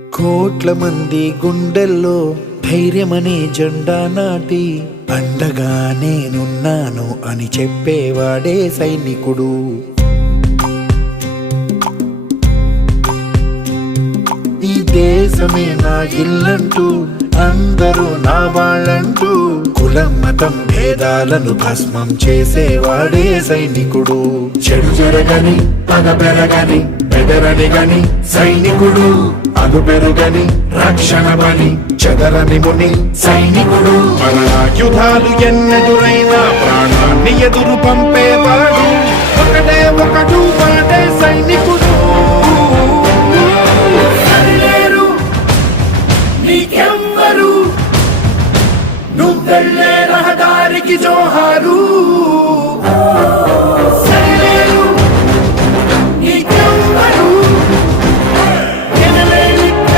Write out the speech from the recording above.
కోట్ల మంది గుండెల్లో ధైర్యమనే జెండా నాటి అండగా నేనున్నాను అని చెప్పేవాడే సైనికుడు. ఈ దేశమే నా ఇల్లంటూ అందరూ నా వాళ్ళంటూ కులం మతం భేదాలను భస్మం చేసేవాడే సైనికుడు. చెడు జరగని పగ పెరగని బెదరని గని సైనికుడు, అగు పెరుగని రక్షణ బలి చెదరని ముని సైనికుడు. మన ఆయుధాలు ఎన్నెదురైనా ప్రాణాన్ని ఎదురు పంపేవాడు ఒకటే ఒకడు వాడే సైనికుడు. నీకెవ్వరు నువ్వెళ్ళే రహదారికి జోహారు.